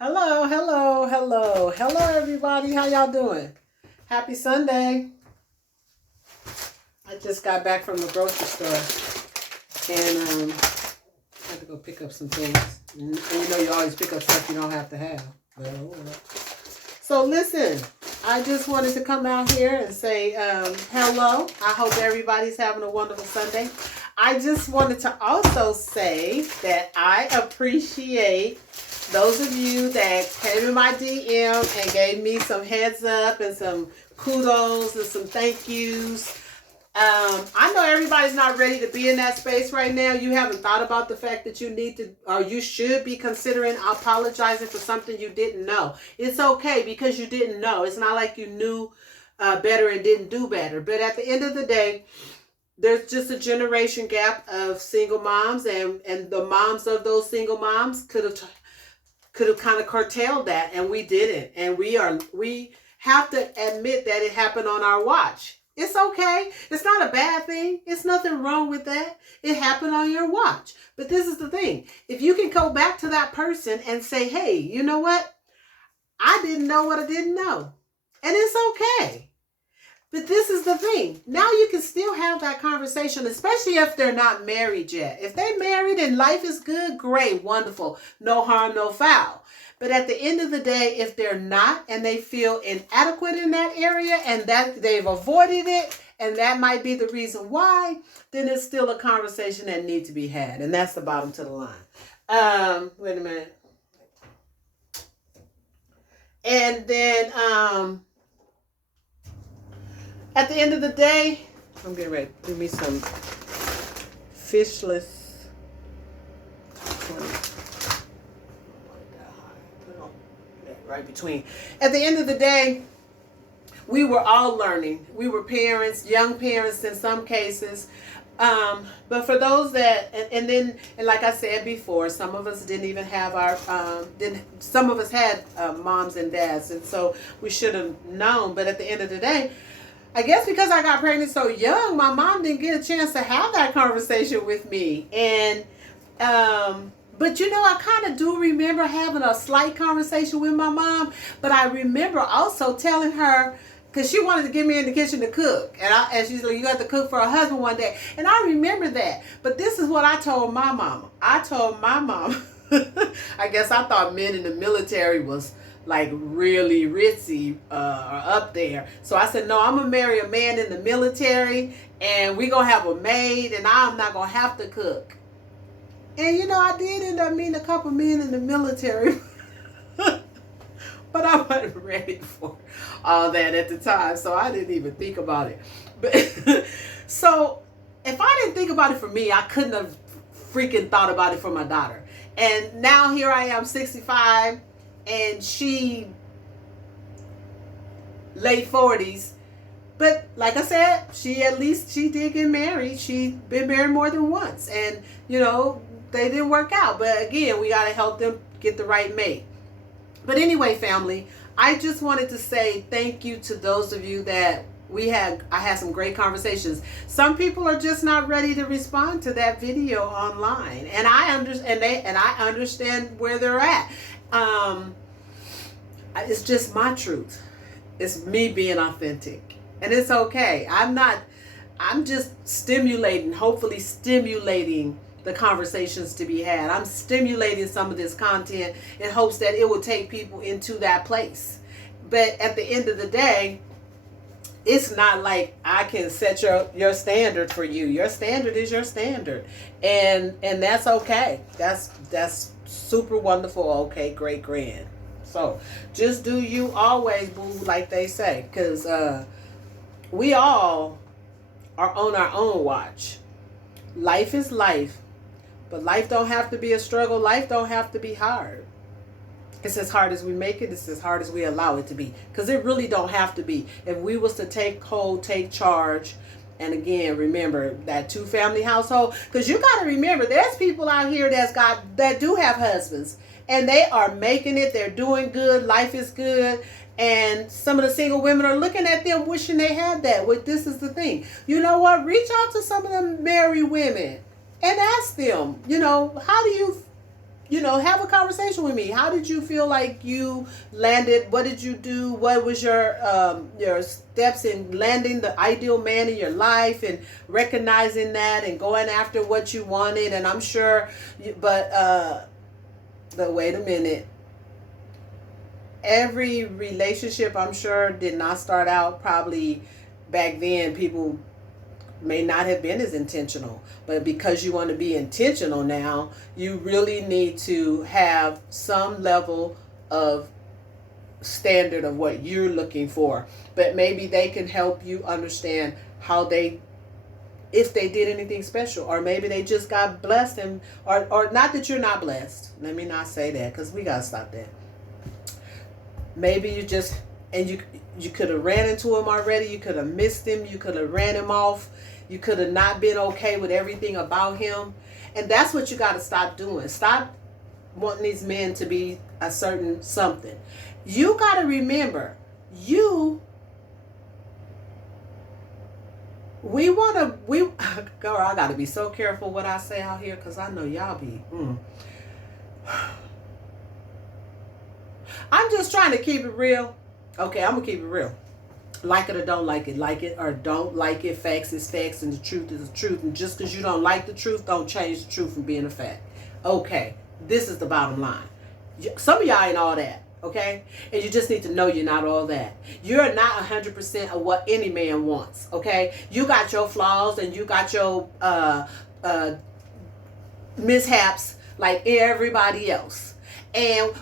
Hello, hello, hello, hello, everybody. How y'all doing? Happy Sunday. I just got back from the grocery store and I had to go pick up some things. And you always pick up stuff you don't have to have. But, oh, well. So listen, I just wanted to come out here and say hello. I hope everybody's having a wonderful Sunday. I just wanted to also say that I appreciate those of you that came in my DM and gave me some heads up and some kudos and some thank yous. I know everybody's not ready to be in that space right now. You haven't thought about the fact that you need to, or you should be considering apologizing for something you didn't know. It's okay because you didn't know. It's not like you knew better and didn't do better. But at the end of the day, there's just a generation gap of single moms, and the moms of those single moms could have kind of curtailed that, and we didn't. And we have to admit that it happened on our watch. It's okay. It's not a bad thing. It's nothing wrong with that. It happened on your watch. But this is the thing. If you can go back to that person and say, hey, you know what? I didn't know what I didn't know. And it's okay. But this is the thing. Now you can still have that conversation, especially if they're not married yet. If they're married and life is good, great, wonderful. No harm, no foul. But at the end of the day, if they're not and they feel inadequate in that area and that they've avoided it, and that might be the reason why, then it's still a conversation that needs to be had. And that's the bottom to the line. Wait a minute. And then at the end of the day, I'm getting ready to do me some fishless. Right between. At the end of the day, we were all learning. We were parents, young parents in some cases. But for those that, and like I said before, some of us didn't even have some of us had moms and dads, and so we should have known. But at the end of the day, I guess because I got pregnant so young, my mom didn't get a chance to have that conversation with me. And, but I kind of do remember having a slight conversation with my mom, but I remember also telling her, because she wanted to get me in the kitchen to cook. And she's like, you got to cook for her husband one day. And I remember that. But this is what I told my mama. I told my mom, I guess I thought men in the military was like really ritzy or up there. So I said, no, I'm going to marry a man in the military and we're going to have a maid and I'm not going to have to cook. And I did end up meeting a couple men in the military. But I wasn't ready for all that at the time, so I didn't even think about it. But so if I didn't think about it for me, I couldn't have freaking thought about it for my daughter. And now here I am, 65, and she late 40s. But like I said, she did get married. She'd been married more than once. And, they didn't work out. But again, we got to help them get the right mate. But anyway, family, I just wanted to say thank you to those of you that I had some great conversations. Some people are just not ready to respond to that video online. And I understand where they're at. It's just my truth. It's me being authentic. And it's okay. I'm just hopefully stimulating the conversations to be had. I'm stimulating some of this content in hopes that it will take people into that place. But at the end of the day, it's not like I can set your standard for you. Your standard is your standard. And that's okay. That's super wonderful, okay, great, grand. So just do you always, boo, like they say. Because we all are on our own watch. Life is life. But life don't have to be a struggle. Life don't have to be hard. It's as hard as we make it. It's as hard as we allow it to be. Because it really don't have to be. If we was to take charge, and again, remember that 2-family household. Because you got to remember, there's people out here that do have husbands. And they are making it. They're doing good. Life is good. And some of the single women are looking at them wishing they had that. Well, this is the thing. You know what? Reach out to some of them married women. And ask them, how do you have a conversation with me. How did you feel like you landed? What did you do? What was your steps in landing the ideal man in your life and recognizing that and going after what you wanted? And I'm sure, but wait a minute. Every relationship, I'm sure, did not start out probably back then. People may not have been as intentional, but because you want to be intentional now, you really need to have some level of standard of what you're looking for. But maybe they can help you understand if they did anything special, or maybe they just got blessed, and or not that you're not blessed. Let me not say that, because we gotta stop that. Maybe you just, and you could have ran into him already. You could have missed him. You could have ran him off. You could have not been okay with everything about him. And that's what you got to stop doing. Stop wanting these men to be a certain something. You got to remember, girl, I got to be so careful what I say out here, because I know y'all be, I'm just trying to keep it real. Okay, I'm going to keep it real. Like it or don't like it or don't like it. Facts is facts, and the truth is the truth. And just because you don't like the truth, don't change the truth from being a fact. Okay, this is the bottom line. Some of y'all ain't all that, okay? And you just need to know you're not all that. You're not 100% of what any man wants, okay? You got your flaws and you got your mishaps like everybody else. And,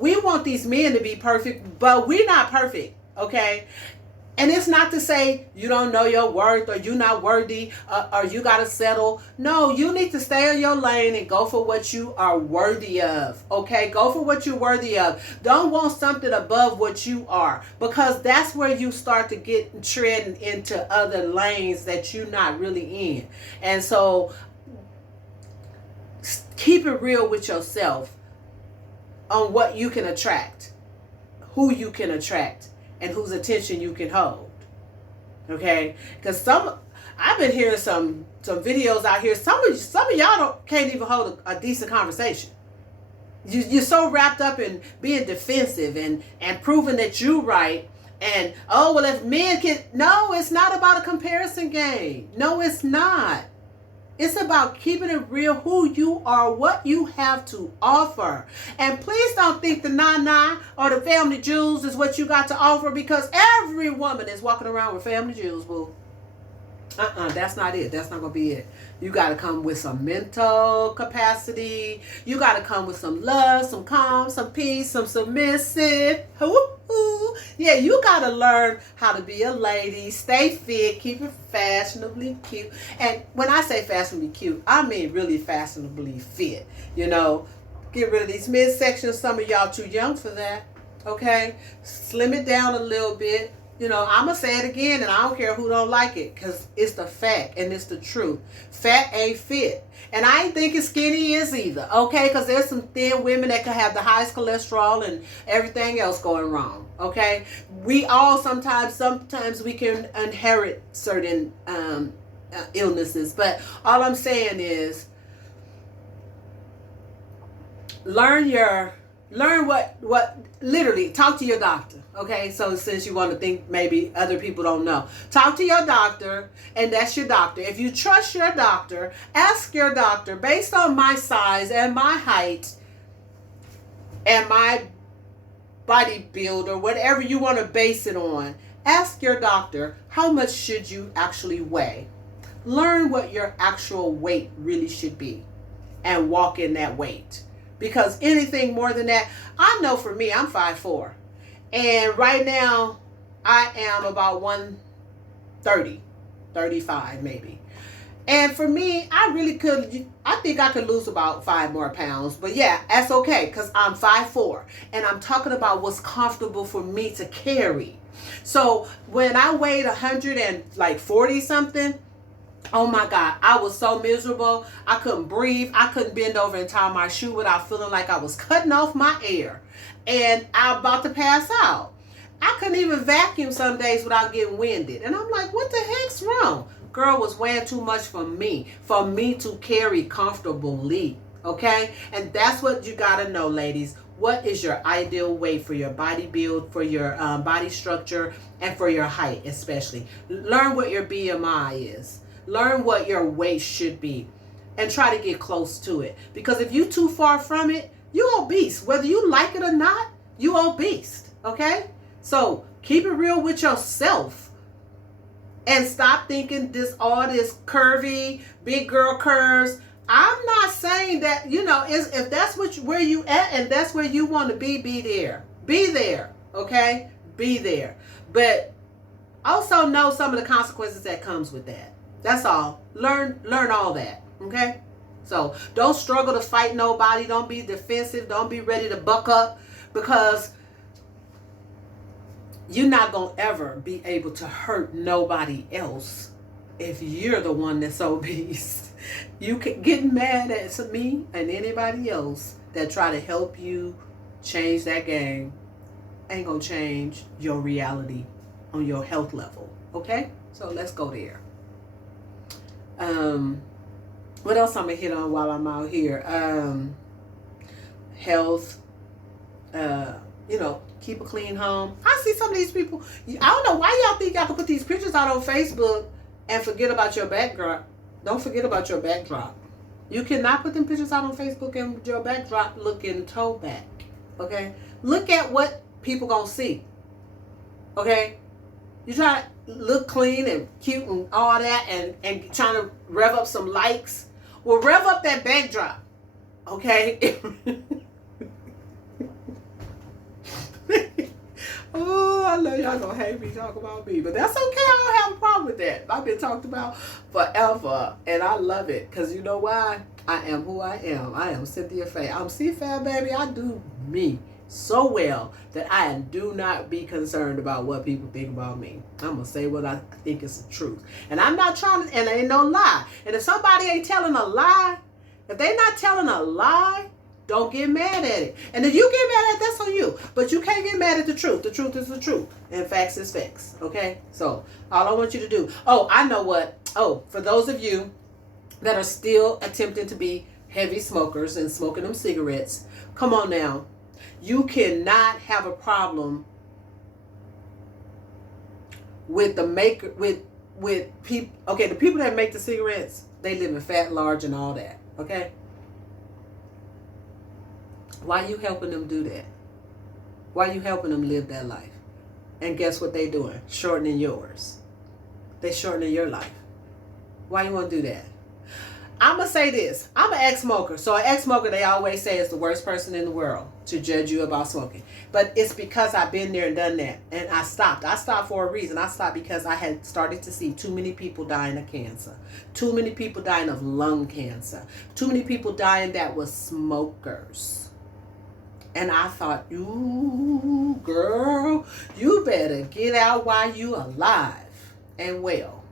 we want these men to be perfect, but we're not perfect, okay? And it's not to say you don't know your worth, or you're not worthy, or you got to settle. No, you need to stay in your lane and go for what you are worthy of. Okay? Go for what you're worthy of. Don't want something above what you are, because that's where you start to get treading into other lanes that you're not really in. And so keep it real with yourself on what you can attract, who you can attract, and whose attention you can hold. Okay? Because I've been hearing some videos out here. Some of y'all can't even hold a decent conversation. You're so wrapped up in being defensive and proving that you're right. And, if men can... No, it's not about a comparison game. No, it's not. It's about keeping it real, who you are, what you have to offer. And please don't think the nana or the family jewels is what you got to offer, because every woman is walking around with family jewels, boo. That's not it. That's not going to be it. You got to come with some mental capacity. You got to come with some love, some calm, some peace, some submissive. Yeah, you got to learn how to be a lady, stay fit, keep it fashionably cute. And when I say fashionably cute, I mean really fashionably fit. Get rid of these midsections. Some of y'all too young for that. Okay? Slim it down a little bit. I'm going to say it again, and I don't care who don't like it, because it's the fact and it's the truth. Fat ain't fit. And I ain't thinking skinny is either, okay? Because there's some thin women that can have the highest cholesterol and everything else going wrong, okay? We all sometimes we can inherit certain illnesses. But all I'm saying is, learn what literally talk to your doctor. Okay, so since you want to think maybe other people don't know, talk to your doctor, and that's your doctor. If you trust your doctor, ask your doctor, based on my size and my height and my body build, or whatever you want to base it on, ask your doctor, how much should you actually weigh? Learn what your actual weight really should be and walk in that weight. Because anything more than that, I know for me, I'm 5'4". And right now, I am about 130, 35 maybe. And for me, I think I could lose about 5 more pounds. But yeah, that's okay, because I'm 5'4". And I'm talking about what's comfortable for me to carry. So when I weighed 140 something, oh my God, I was so miserable. I couldn't breathe. I couldn't bend over and tie my shoe without feeling like I was cutting off my air. And I'm about to pass out. I couldn't even vacuum some days without getting winded. And I'm like, what the heck's wrong? Girl was weighing too much for me to carry comfortably. Okay? And that's what you got to know, ladies. What is your ideal weight for your body build, for your body structure, and for your height especially? Learn what your BMI is. Learn what your weight should be. And try to get close to it. Because if you're too far from it, you're obese. Whether you like it or not, you're obese. Okay? So keep it real with yourself. And stop thinking all this curvy, big girl curves. I'm not saying that, if that's where you at and that's where you want to be there. Be there, okay? Be there. But also know some of the consequences that comes with that. That's all. Learn all that, okay? So don't struggle to fight nobody. Don't be defensive. Don't be ready to buck up, because you're not going to ever be able to hurt nobody else if you're the one that's obese. You can get mad at me and anybody else that try to help you change that game. Ain't gonna change your reality on your health level. Okay? So let's go there. What else I'm gonna hit on while I'm out here? Health. Keep a clean home. I see some of these people. I don't know why y'all think y'all can put these pictures out on Facebook and forget about your backdrop. Don't forget about your backdrop. You cannot put them pictures out on Facebook and your backdrop looking toe back. Okay? Look at what people gonna see. Okay? You try to look clean and cute and all that and trying to rev up some likes. Well, rev up that backdrop. Okay? Oh, I know y'all gonna hate me talk about me, but that's okay. I don't have a problem with that. I've been talked about forever, and I love it, because you know why? I am who I am. I am Cynthia Faye. I'm C-Fab, baby. I do me so well that I do not be concerned about what people think about me. I'm gonna say what I think is the truth, and I'm not trying to, and ain't no lie. And if somebody ain't telling a lie, if they not telling a lie, don't get mad at it. And if you get mad at it, that's on you. But you can't get mad at the truth. The truth is the truth. And facts is facts. Okay? So, all I want you to do. Oh, I know what. Oh, for those of you that are still attempting to be heavy smokers and smoking them cigarettes, come on now. You cannot have a problem with the maker, with people. Okay, the people that make the cigarettes, they live in fat, large, and all that. Okay? Why you helping them do that? Why you helping them live that life? And guess what they doing? Shortening yours. They shortening your life. Why you want to do that? I'm going to say this. I'm an ex-smoker. So an ex-smoker, they always say, is the worst person in the world to judge you about smoking. But it's because I've been there and done that. And I stopped. I stopped for a reason. I stopped because I had started to see too many people dying of cancer. Too many people dying of lung cancer. Too many people dying that was smokers. And I thought, ooh, girl, you better get out while you alive and well.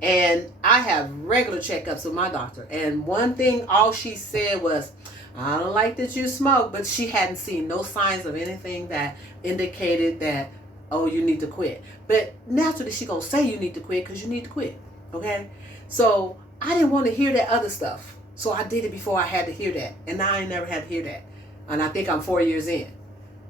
And I have regular checkups with my doctor. And one thing, all she said was, I don't like that you smoke. But she hadn't seen no signs of anything that indicated that, oh, you need to quit. But naturally, she going to say you need to quit because you need to quit. Okay? So I didn't want to hear that other stuff. So I did it before I had to hear that. And now I ain't never had to hear that. And I think I'm 4 years in.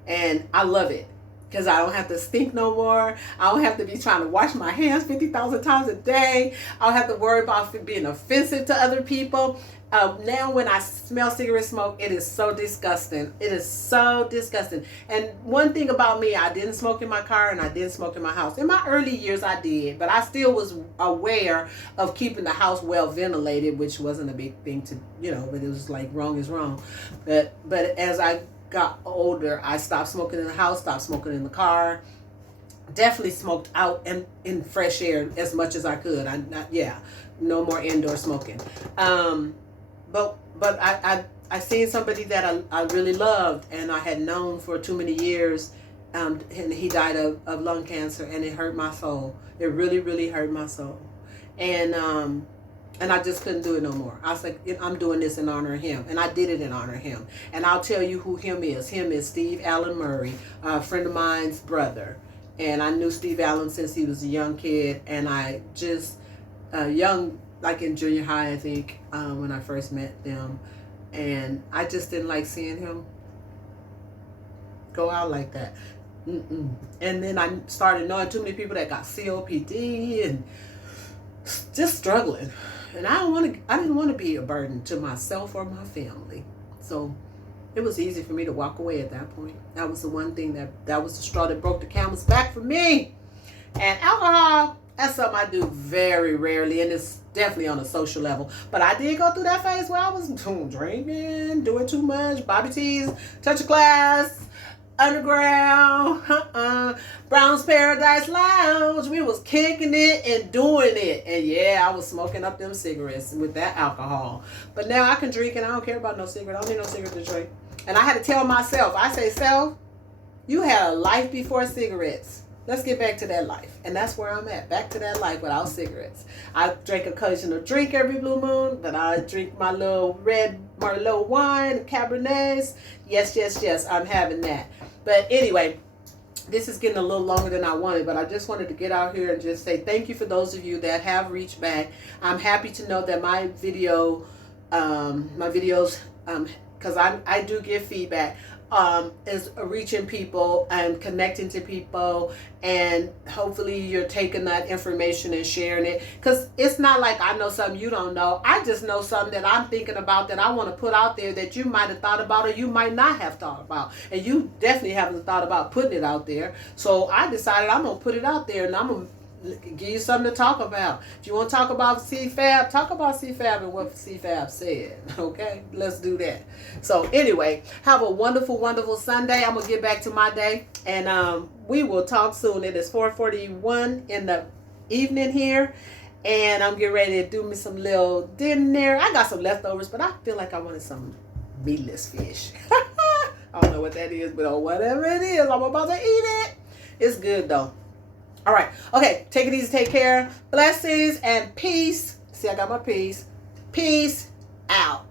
And I love it. Because I don't have to stink no more. I don't have to be trying to wash my hands 50,000 times a day. I don't have to worry about being offensive to other people. Now when I smell cigarette smoke, it is so disgusting. It is so disgusting. And one thing about me, I didn't smoke in my car and I didn't smoke in my house. In my early years, I did. But I still was aware of keeping the house well ventilated, which wasn't a big thing to, but it was like wrong is wrong. But as I got older, I stopped smoking in the house, stopped smoking in the car. Definitely smoked out and in fresh air as much as I could. No more indoor smoking. But I seen somebody that I really loved and I had known for too many years, and he died of lung cancer, and it hurt my soul. It really, really hurt my soul. And I just couldn't do it no more. I was like, I'm doing this in honor of him. And I did it in honor of him. And I'll tell you who him is. Him is Steve Allen Murray, a friend of mine's brother. And I knew Steve Allen since he was a young kid. And I just, young, like in junior high, I think, when I first met them. And I just didn't like seeing him go out like that. And then I started knowing too many people that got COPD and just struggling. And I didn't want to be a burden to myself or my family. So it was easy for me to walk away at that point. That was the one thing that was the straw that broke the camel's back for me. And alcohol, that's something I do very rarely, and it's definitely on a social level. But I did go through that phase where I was drinking, doing too much, Bobby T's, Touch of Class, Underground, Brown's Paradise Lounge. We was kicking it and doing it. And yeah, I was smoking up them cigarettes with that alcohol. But now I can drink and I don't care about no cigarette. I don't need no cigarette to drink. And I had to tell myself, I say, self, you had a life before cigarettes. Let's get back to that life. And that's where I'm at. Back to that life without cigarettes. I drink occasional drink every blue moon, but I drink my little red Merlot wine, Cabernets. Yes, I'm having that. But anyway, this is getting a little longer than I wanted, but I just wanted to get out here and just say thank you for those of you that have reached back. I'm happy to know that my videos, because I do give feedback, is reaching people and connecting to people, and hopefully you're taking that information and sharing it, because it's not like I know something you don't know. I just know something that I'm thinking about that I want to put out there that you might have thought about or you might not have thought about, and you definitely haven't thought about putting it out there. So I decided I'm gonna put it out there, and I'm gonna give you something to talk about. If you want to talk about CFAB, talk about CFAB and what CFAB said. Okay, let's do that. So anyway, have a wonderful, wonderful Sunday. I'm gonna get back to my day, and we will talk soon. It is 4:41 in the evening here, and I'm getting ready to do me some little dinner. I got some leftovers, but I feel like I wanted some meatless fish. I don't know what that is, but whatever it is, I'm about to eat it. It's good though. All right. Okay. Take it easy. Take care. Blessings and peace. See, I got my peace. Peace out.